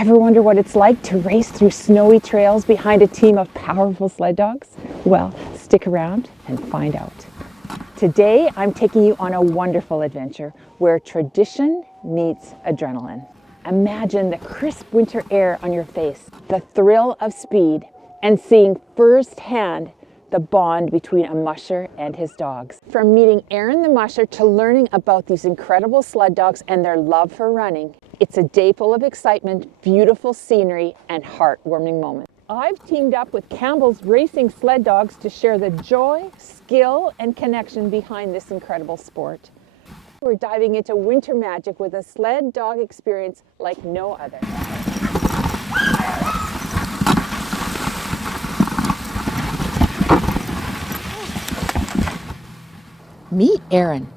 Ever wonder what it's like to race through snowy trails behind a team of powerful sled dogs? Well, stick around and find out. Today, I'm taking you on a wonderful adventure where tradition meets adrenaline. Imagine the crisp winter air on your face, the thrill of speed, and seeing firsthand the bond between a musher and his dogs. From meeting Aaron the musher to learning about these incredible sled dogs and their love for running, it's a day full of excitement, beautiful scenery, and heartwarming moments. I've teamed up with Campbell's Racing Sled Dogs to share the joy, skill, and connection behind this incredible sport. We're diving into winter magic with a sled dog experience like no other. Meet Aaron.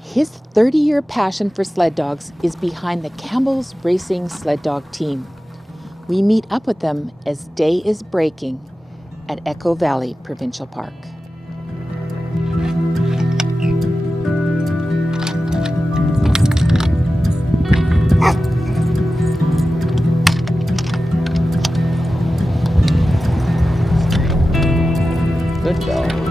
His 30-year passion for sled dogs is behind the Campbell's Racing Sled Dog team. We meet up with them as day is breaking at Echo Valley Provincial Park. Good dog.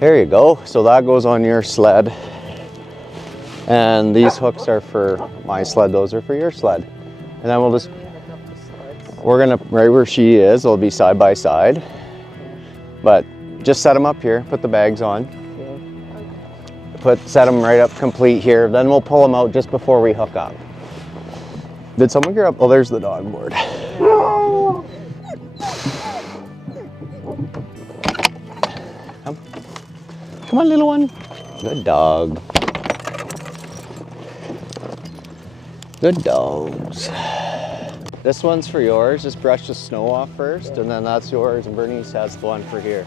There you go. So that goes on your sled. And these hooks are for my sled. Those are for your sled. And then we're gonna, right where she is, it'll be side by side. But just set them up here, put the bags on. Set them right up complete here. Then we'll pull them out just before we hook up. Did someone gear up? Oh, there's the dog board. Come on, little one. Good dog. Good dogs. This one's for yours. Just brush the snow off first, and then that's yours. And Bernice has the one for here.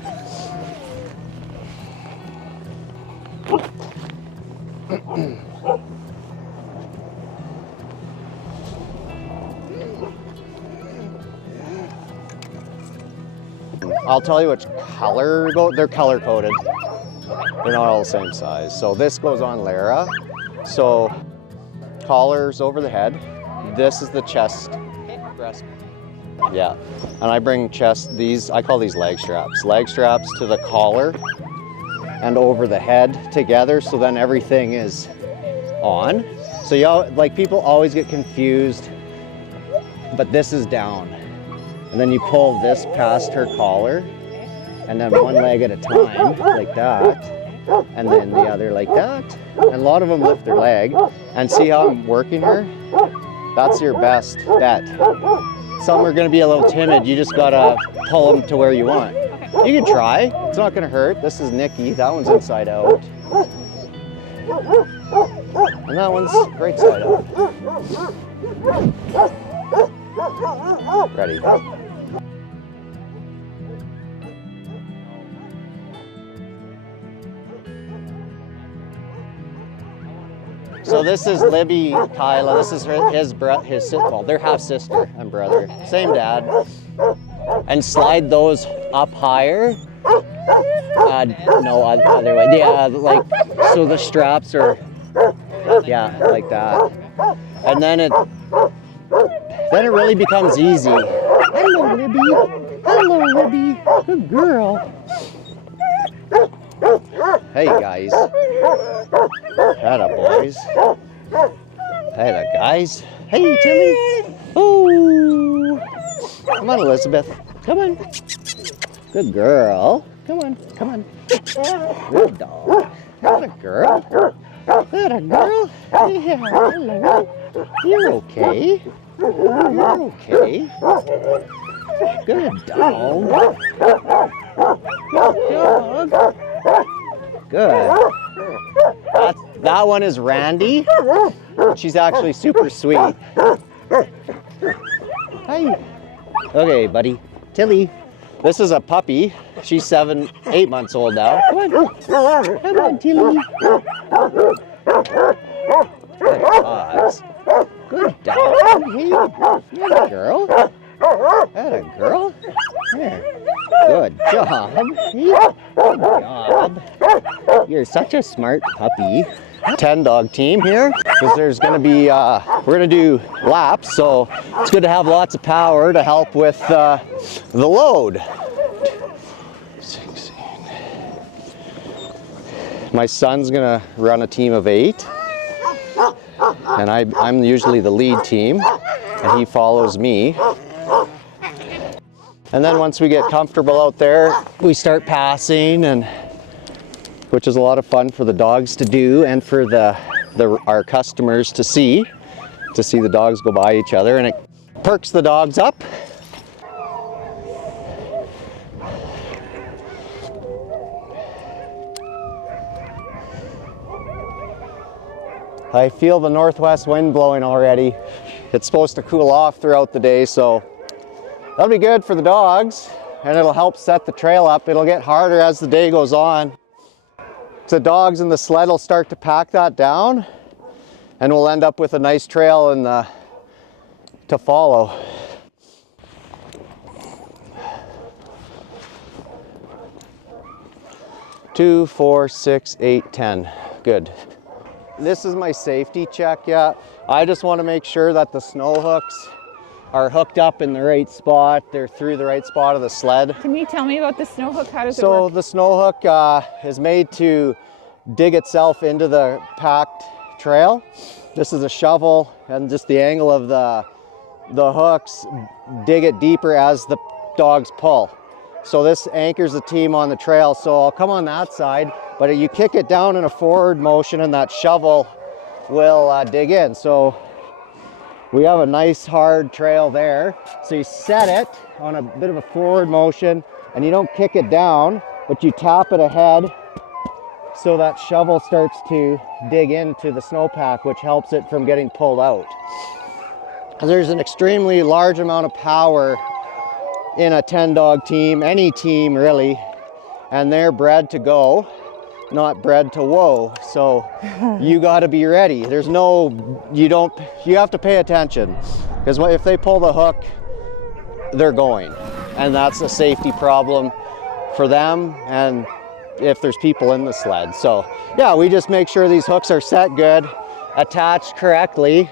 I'll tell you which color they're color coded. They're not all the same size. So this goes on Lara. So collars over the head. This is the chest. Breast. Yeah. And I bring these, I call these leg straps. Leg straps to the collar and over the head together. So then everything is on. So like people always get confused, but this is down. And then you pull this past her collar and then one leg at a time like that. And then the other like that. And a lot of them lift their leg. And see how I'm working her? That's your best bet. Some are gonna be a little timid. You just gotta pull them to where you want. You can try, it's not gonna hurt. This is Nikki, that one's inside out. And that one's right side out. Ready. So this is Libby, Kyla. This is they're half sister and brother, same dad. And slide those up higher. No, other way. Yeah, like so the straps are, yeah, like that. And then it really becomes easy. Hello, Libby. Hello, Libby. Good girl. Hey guys. Atta boys. Hey the guys. Hey Tilly. Oh. Come on, Elizabeth. Come on. Good girl. Come on. Come on. Good dog. Atta girl. Atta girl. Yeah. Hello. You're okay. You're okay. Good dog. Good dog. Good. That one is Randy. She's actually super sweet. Hi. Okay, buddy. Tilly. This is a puppy. She's 8 months old now. Come on. Come on, Tilly. Good paws. Good dog. Hey, that a girl. That a girl. There. Good job. Hey, good job. You're such a smart puppy. 10 dog team here because there's going to be we're going to do laps, so it's good to have lots of power to help with the load. 16. My son's going to run a team of 8, and I'm usually the lead team, and he follows me. And then once we get comfortable out there, we start passing, and which is a lot of fun for the dogs to do and for our customers to see the dogs go by each other, and it perks the dogs up. I feel the northwest wind blowing already. It's supposed to cool off throughout the day, so that'll be good for the dogs, and it'll help set the trail up. It'll get harder as the day goes on. The dogs in the sled will start to pack that down, and we'll end up with a nice trail to follow. Two, 4, 6, 8, 10. Good. This is my safety check, yeah. I just want to make sure that the snow hooks are hooked up in the right spot. They're through the right spot of the sled. Can you tell me about the snow hook? How does it So work? the snow hook is made to dig itself into the packed trail. This is a shovel, and just the angle of the hooks dig it deeper as the dogs pull. So this anchors the team on the trail. So I'll come on that side, but you kick it down in a forward motion and that shovel will dig in. So we have a nice hard trail there. So you set it on a bit of a forward motion, and you don't kick it down, but you tap it ahead so that shovel starts to dig into the snowpack, which helps it from getting pulled out. Because there's an extremely large amount of power in a 10-dog team, any team really, and they're bred to go, not bred to whoa. So you got to be ready. You have to pay attention, because if they pull the hook, they're going, and that's a safety problem for them and if there's people in the sled. So yeah, we just make sure these hooks are set good, attached correctly,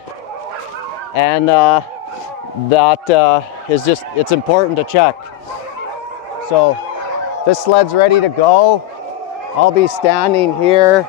and it's important to check. So this sled's ready to go. I'll be standing here,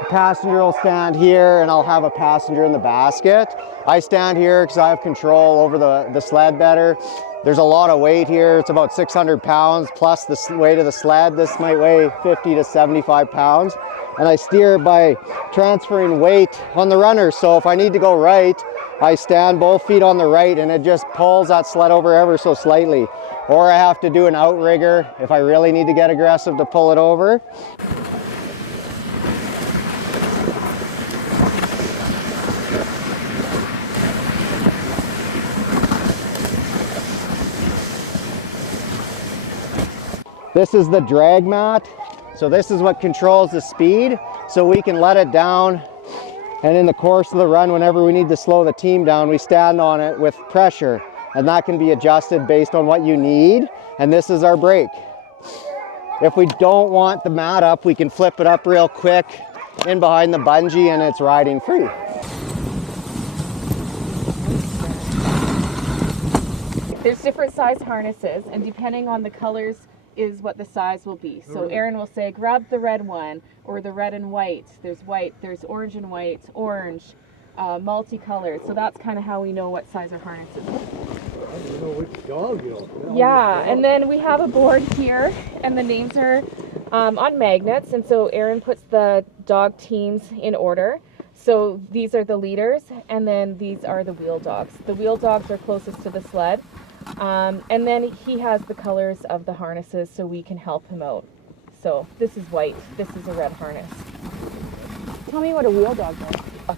the passenger will stand here, and I'll have a passenger in the basket. I stand here because I have control over the sled better. There's a lot of weight here. It's about 600 pounds plus the weight of the sled. This might weigh 50 to 75 pounds. And I steer by transferring weight on the runner. So if I need to go right, I stand both feet on the right, and it just pulls that sled over ever so slightly. Or I have to do an outrigger if I really need to get aggressive to pull it over. This is the drag mat. So this is what controls the speed. So we can let it down, and in the course of the run, whenever we need to slow the team down, we stand on it with pressure, and that can be adjusted based on what you need. And this is our brake. If we don't want the mat up, we can flip it up real quick in behind the bungee, and it's riding free. There's different size harnesses, and depending on the colors is what the size will be. So Aaron will say, grab the red one, or the red and white. There's orange and white, orange, multicolored. So that's kind of how we know what size our harness is. I don't know which dog you know. Yeah, and then we have a board here, and the names are on magnets, and so Aaron puts the dog teams in order. So these are the leaders, and then these are the wheel dogs. The wheel dogs are closest to the sled. And then he has the colors of the harnesses so we can help him out. So this is white, this is a red harness. Tell me what a wheel dog is.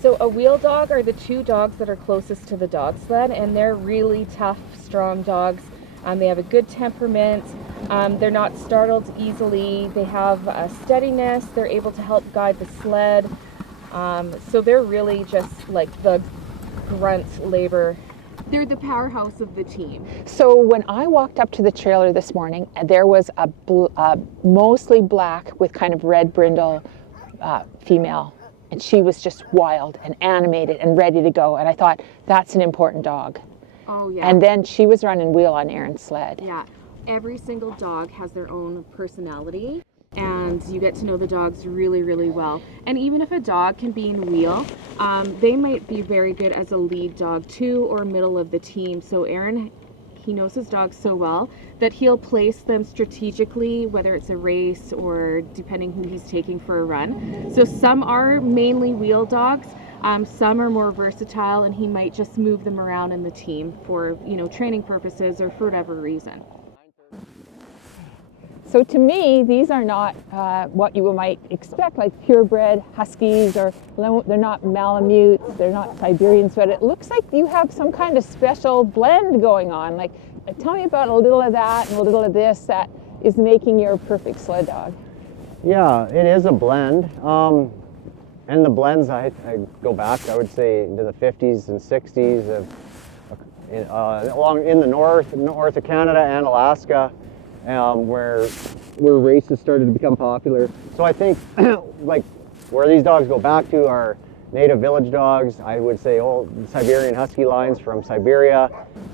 So a wheel dog are the two dogs that are closest to the dog sled, and they're really tough, strong dogs. They have a good temperament. They're not startled easily. They have steadiness. They're able to help guide the sled. So they're really just like the grunt labor. They're the powerhouse of the team. So when I walked up to the trailer this morning, there was a mostly black with kind of red brindle female, and she was just wild and animated and ready to go. And I thought, that's an important dog. Oh yeah. And then she was running wheel on Aaron's sled. Yeah. Every single dog has their own personality, and you get to know the dogs really, really well. And even if a dog can be in wheel, they might be very good as a lead dog too, or middle of the team. So Aaron, he knows his dogs so well that he'll place them strategically, whether it's a race or depending who he's taking for a run. So some are mainly wheel dogs. Some are more versatile, and he might just move them around in the team for, training purposes or for whatever reason. So to me, these are not what you might expect, like purebred huskies, or they're not Malamutes, they're not Siberians, but it looks like you have some kind of special blend going on. Like, tell me about a little of that and a little of this that is making your perfect sled dog. Yeah, it is a blend. And the blends, I go back, I would say, into the 50s and 60s along in the north of Canada and Alaska. Where races started to become popular. So I think like where these dogs go back to are native village dogs. I would say old Siberian Husky lines from Siberia,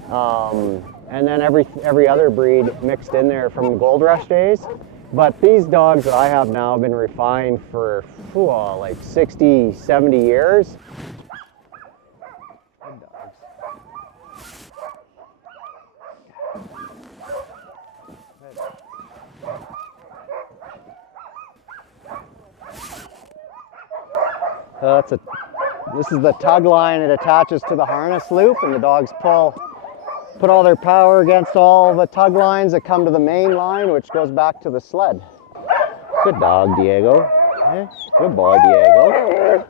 and then every other breed mixed in there from Gold Rush days. But these dogs that I have now have been refined for like 60, 70 years. This is the tug line. It attaches to the harness loop, and the dogs put all their power against all the tug lines that come to the main line, which goes back to the sled. Good dog, Diego. Yeah, good boy, Diego. We're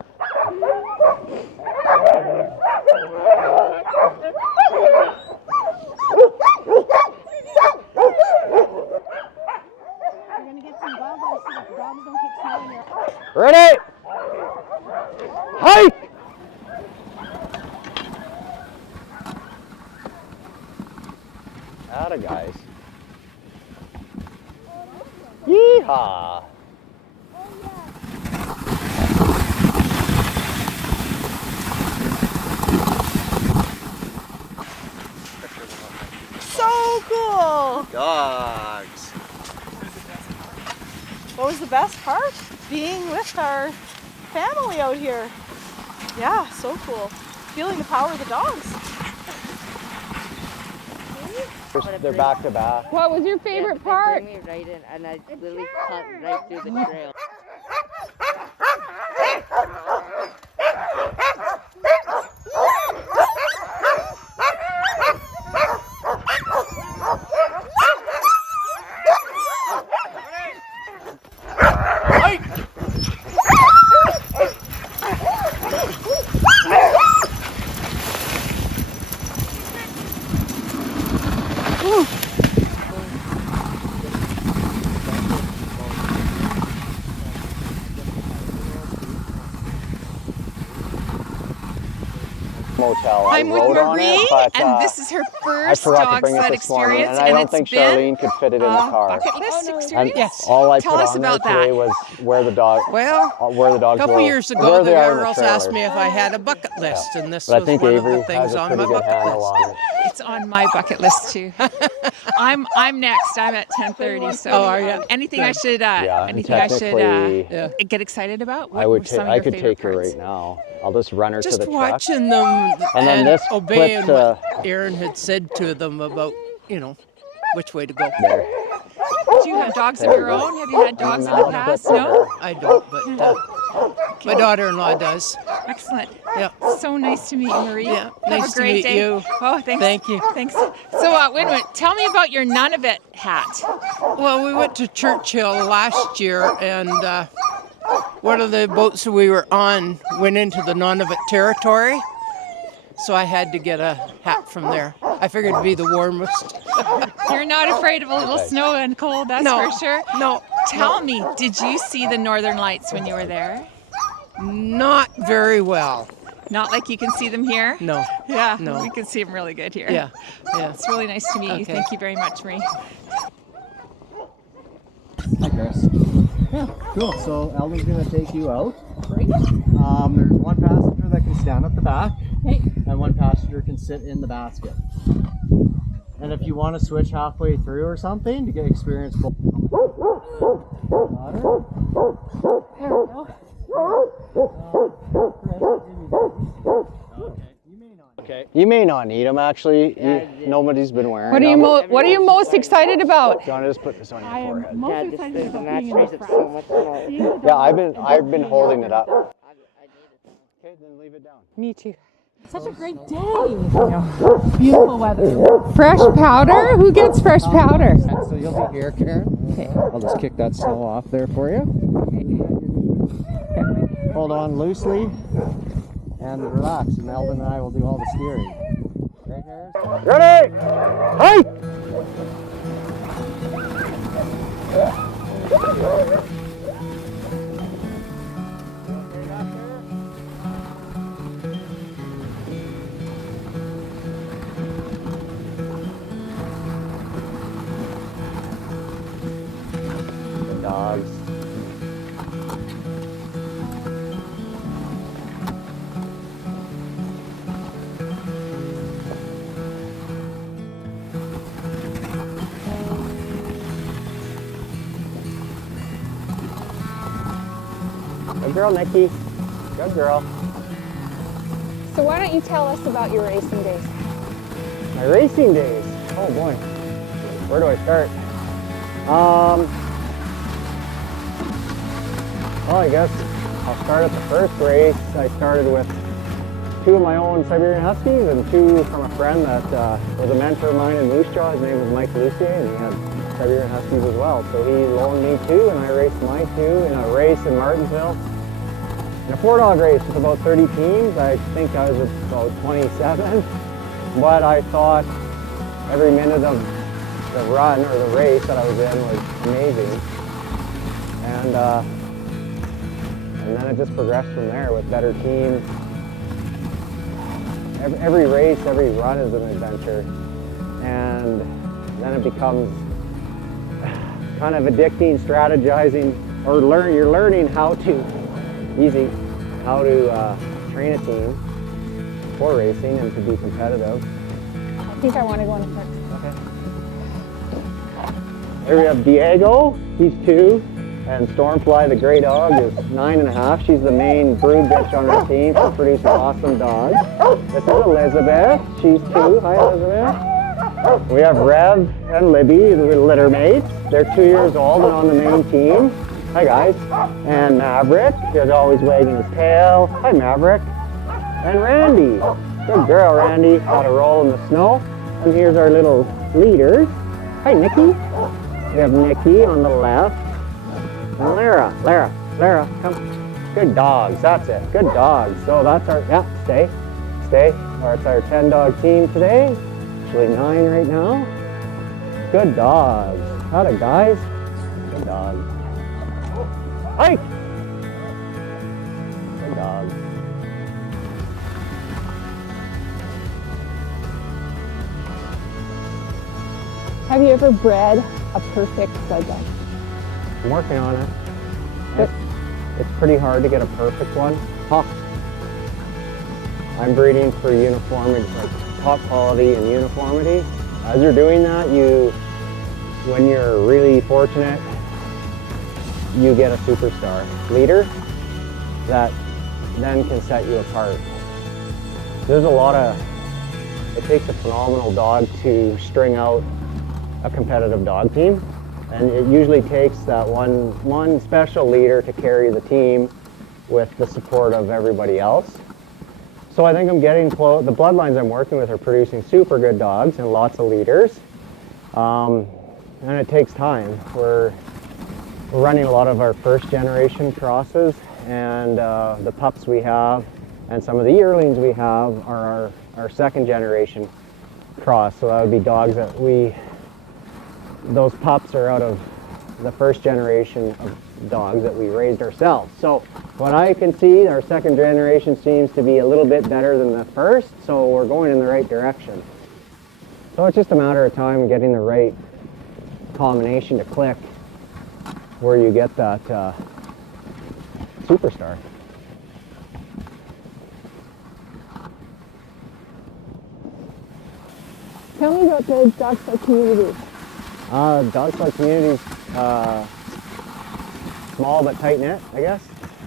gonna get some goggles so the dogs don't keep smelling your. Ready? Hike! Atta guys. Yeehaw! So cool! Dogs. What was the best part? Being with our family out here. Yeah, so cool. Feeling the power of the dogs. They're back to back. What was your favorite part? They threw me right in, and I literally cut right through the trail. Motel. I'm with Marie, and this is her first dog sled experience, and I don't think Charlene could fit it in the car. Bucket list experience. Yes. All I Tell put us on there about today that. was where the dogs A couple years ago, where the they are in girls trailer. asked me if I had a bucket list, and this But I was think one Avery of the things has a on pretty my good bucket handle list. on it. It's on my bucket list too. I'm next. I'm at 10:30. So Oh, are you? anything I should Yeah, anything I should technically, get excited about? I would some of I your could favorite take her parts? right now. I'll just run her to Just the truck. watching them And then and this obeying clips, what Aaron had said to them about, which way to go. There. Do you have dogs of your own? Have you had dogs in the Now past? clip No. her. I don't, but my daughter-in-law does. Excellent. Yeah. So nice to meet you, Marie. Yeah, Have nice a to great meet day. you. Oh, thanks. Thank you. Thanks. So, wait a minute. Tell me about your Nunavut hat. Well, we went to Churchill last year, and one of the boats that we were on went into the Nunavut territory, so I had to get a hat from there. I figured it'd be the warmest. You're not afraid of a little snow and cold, that's No, for sure. no. Tell me, did you see the northern lights when you were there? Not very well. Not like you can see them here? No. Yeah, No. we can see them really good here. Yeah. Yeah. It's really nice to meet you. Okay. Thank you very much, Marie. Hi, Chris. Yeah, cool. So Eldon's going to take you out. Great. There's one passenger that can stand at the back, and one passenger can sit in the basket. And if you want to switch halfway through or something to get experience both. Okay. You may not need them actually. Nobody's been wearing them. What are you most excited about? Do you want to just put this on your forehead? Dad, just there's an x-rays of so much snow. Yeah, I've been holding it up. Okay, then leave it down. Me too. Such a great day. Beautiful weather. Fresh powder? Who gets fresh powder? And so you'll be here, Karen. Okay. I'll just kick that snow off there for you. Hold on loosely and relax, and Eldon and I will do all the steering. Right, Harris? Ready? Hey! The dogs. Good girl, Nikki. Good girl. So why don't you tell us about your racing days? My racing days. Oh boy. Where do I start? Well, I guess I'll start at the first race. I started with 2 of my own Siberian Huskies and 2 from a friend that was a mentor of mine in Moose Jaw. His name was Mike Lucier, and he had Siberian Huskies as well. So he loaned me 2, and I raced my 2 in a race in Martinsville. In a 4-dog race with about 30 teams. I think I was about 27, but I thought every minute of the run or the race that I was in was amazing. And then it just progressed from there with better teams. Every race, every run is an adventure. And then it becomes kind of addicting, strategizing, or you're learning how to train a team for racing and to be competitive. I think I want to go in first. Okay. Here we have Diego, he's 2, and Stormfly, the gray dog, is 9.5. She's the main brood bitch on our team. She produces awesome dogs. This is Elizabeth, she's 2. Hi, Elizabeth. We have Rev and Libby, the litter mates. They're 2 years old and on the main team. Hi guys. And Maverick is always wagging his tail. Hi Maverick. And Randy. Good girl, Randy. Got to roll in the snow. And here's our little leaders. Hi Nikki. We have Nikki on the left. And Lara, come. Good dogs, that's it. Good dogs. So that's our, stay. Or it's our 10-dog team today. Actually 9 right now. Good dogs. Howdy guys. Good dogs. Hi! Good dogs. Have you ever bred a perfect sled dog? I'm working on it. It's pretty hard to get a perfect one. I'm breeding for uniformity, like top quality and uniformity. As you're doing that, when you're really fortunate, you get a superstar leader that then can set you apart. It takes a phenomenal dog to string out a competitive dog team. And it usually takes that one special leader to carry the team with the support of everybody else. So I think I'm getting close. The bloodlines I'm working with are producing super good dogs and lots of leaders. And it takes time. we're running a lot of our first generation crosses, and the pups we have and some of the yearlings we have are our second generation cross. So that would be dogs that those pups are out of the first generation of dogs that we raised ourselves. So what I can see, our second generation seems to be a little bit better than the first, so we're going in the right direction. So it's just a matter of time getting the right combination to click where you get that superstar. Tell me about the dog sled community. Dog sled community's small but tight knit, I guess.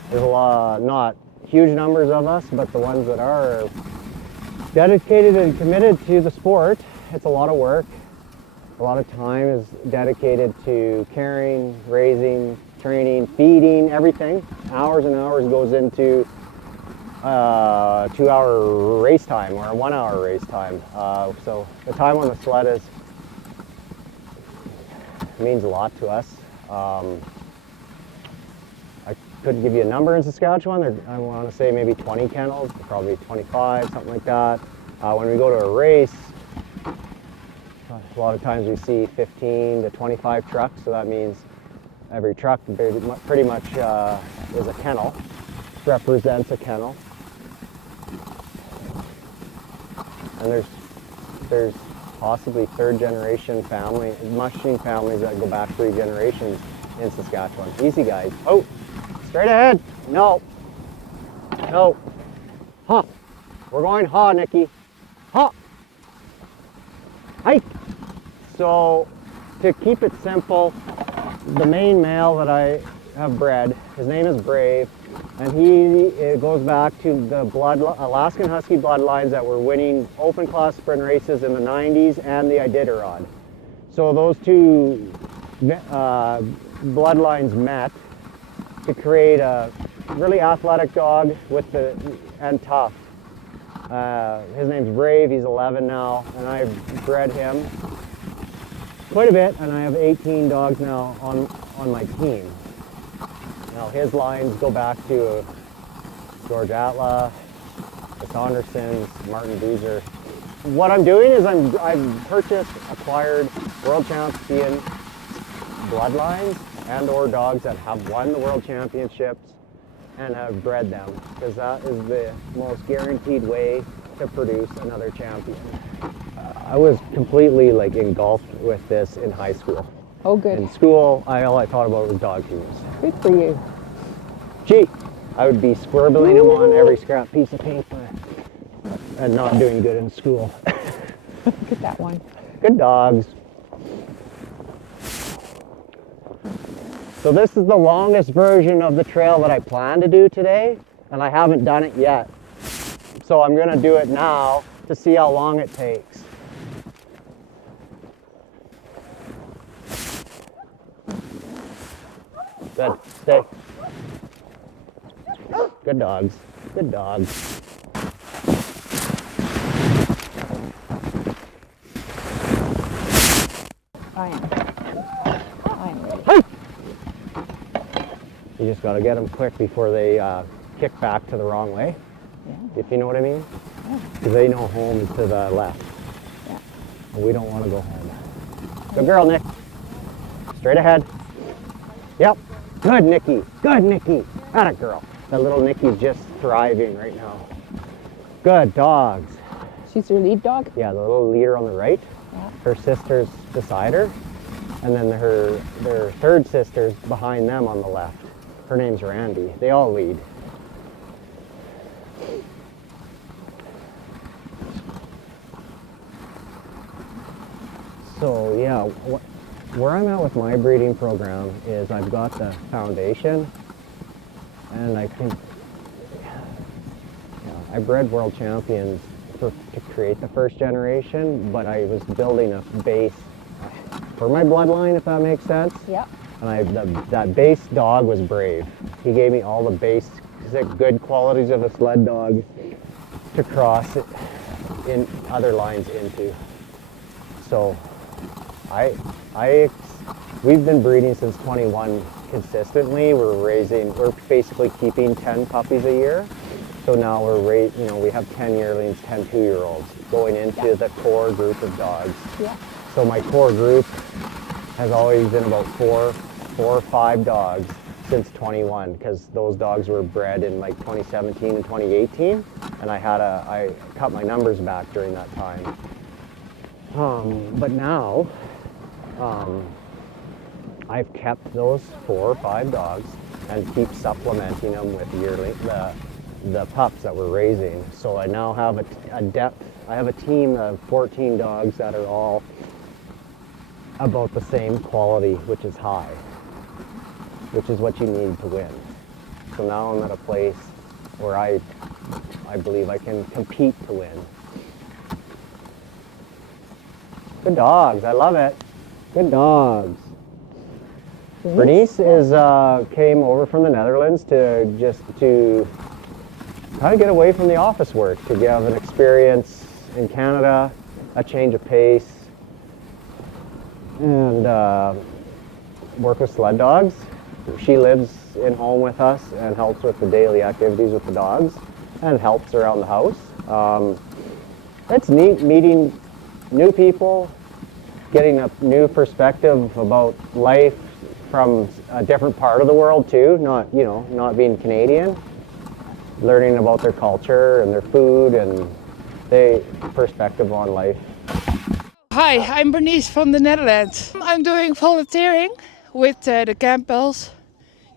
There's a lot, not huge numbers of us, but the ones that are dedicated and committed to the sport. It's a lot of work. A lot of time is dedicated to caring, raising, training, feeding, everything. Hours and hours goes into 2-hour race time or a 1-hour race time. So the time on the sled means a lot to us. I couldn't give you a number in Saskatchewan. I want to say maybe 20 kennels, probably 25, something like that. When we go to a race, a lot of times we see 15 to 25 trucks, so that means every truck pretty much is a kennel, represents a kennel. And there's possibly third generation mushing families that go back 3 generations in Saskatchewan. Easy guys. Oh, straight ahead. No. No. Huh. We're going ha, Nikki. Ha. Hike. So to keep it simple, the main male that I have bred, his name is Brave, and it goes back to the Alaskan Husky bloodlines that were winning open class sprint races in the 90s and the Iditarod. So those two bloodlines met to create a really athletic dog and tough. His name's Brave, he's 11 now, and I've bred him quite a bit, and I have 18 dogs now on my team. Now his lines go back to George Atla, the Saundersons, Martin Boozer. What I'm doing is I've acquired world champion bloodlines and or dogs that have won the world championships and have bred them, because that is the most guaranteed way to produce another champion. I was completely engulfed with this in high school. Oh, good. In school, all I thought about was dog teams. Good for you. Gee, I would be scribbling them on every scrap piece of paper and not doing good in school. Look at that one. Good dogs. So this is the longest version of the trail that I plan to do today, and I haven't done it yet. So I'm going to do it now to see how long it takes. Good. Stay. Good dogs. Good dogs. I am ready. Hey! You just got to get them quick before they kick back to the wrong way, if you know what I mean. Because they know home is to the left. Yeah. And we don't want to go home. Good girl, Nick. Straight ahead. Yep. Good, Nikki. Good, Nikki. Atta girl. That little Nikki's just thriving right now. Good dogs. She's your lead dog? Yeah, the little leader on the right. Yeah. Her sister's beside her. And then their third sister's behind them on the left. Her name's Randy. They all lead. So yeah, where I'm at with my breeding program is I've got the foundation, and I bred world champions to create the first generation, but I was building a base for my bloodline, if that makes sense. Yeah. And that base dog was Brave. He gave me all the basic good qualities of a sled dog to cross it in other lines into. So We've been breeding since 21 consistently. We're basically keeping 10 puppies a year. So now we have 10 yearlings, 10 2-year-olds going into the core group of dogs. Yeah. So my core group has always been about four or five dogs since 21, because those dogs were bred in like 2017 and 2018, and I cut my numbers back during that time. But now, I've kept those 4 or 5 dogs and keep supplementing them with the pups that we're raising. So I now have I have a team of 14 dogs that are all about the same quality, which is high, which is what you need to win. So now I'm at a place where I believe I can compete to win. Good dogs, I love it. Good dogs. Bernice came over from the Netherlands to kind of get away from the office work, to have an experience in Canada, a change of pace, and work with sled dogs. She lives in home with us and helps with the daily activities with the dogs and helps around the house. It's neat meeting new people, getting a new perspective about life from a different part of the world too, not being Canadian, learning about their culture and their food and their perspective on life. Hi, I'm Bernice from the Netherlands. I'm doing volunteering with the Campbells,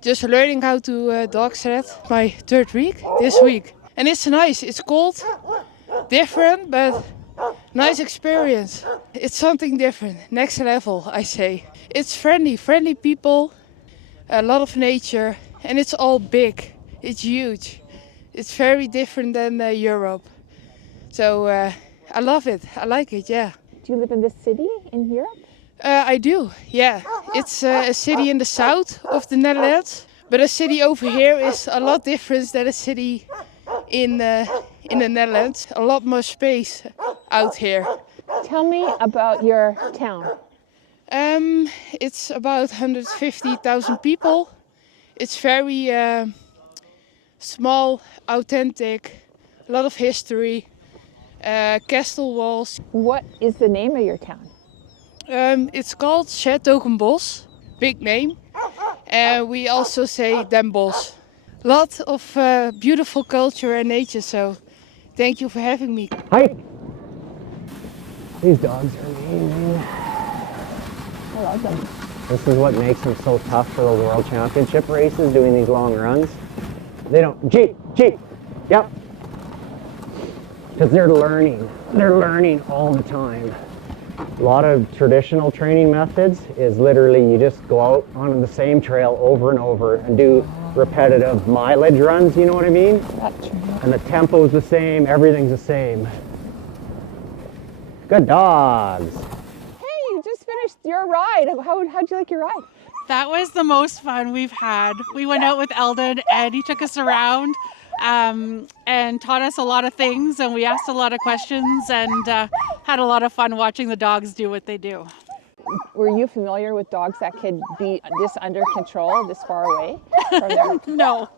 just learning how to dog sled my 3rd week this week. And it's nice, it's cold, different, but nice experience. It's something different, next level, I say. It's friendly people, a lot of nature, and it's all big, it's huge. It's very different than Europe. So I love it, I like it, yeah. Do you live in this city in Europe? I do, yeah. It's a city in the south of the Netherlands, but a city over here is a lot different than a city in the Netherlands. A lot more space out here. Tell me about your town. It's about 150,000 people. It's very small, authentic, a lot of history, castle walls. What is the name of your town? It's called Bos, big name. We also say Den Bosch. Lot of beautiful culture and nature, so thank you for having me. Hi! These dogs are amazing. I love them. This is what makes them so tough for those world championship races, doing these long runs. They don't, yep. Because they're learning all the time. A lot of traditional training methods is literally you just go out on the same trail over and over and do repetitive mileage runs, you know what I mean? That's true. And the tempo is the same, everything's the same. Good dogs. Hey, you just finished your ride. How'd you like your ride? That was the most fun we've had. We went out with Eldon and he took us around and taught us a lot of things, and we asked a lot of questions and had a lot of fun watching the dogs do what they do. Were you familiar with dogs that could be this under control, this far away from their... No,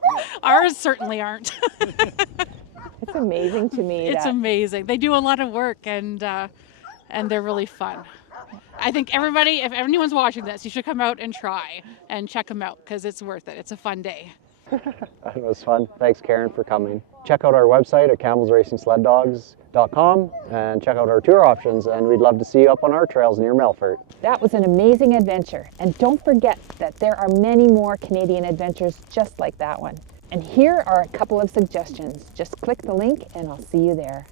ours certainly aren't. It's amazing to me. It's amazing. They do a lot of work and they're really fun. I think everybody, if anyone's watching this, you should come out and try and check them out because it's worth it. It's a fun day. It was fun. Thanks, Karen, for coming. Check out our website at campbellsracingsleddogs.com and check out our tour options, and we'd love to see you up on our trails near Melfort. That was an amazing adventure, and don't forget that there are many more Canadian adventures just like that one. And here are a couple of suggestions. Just click the link and I'll see you there.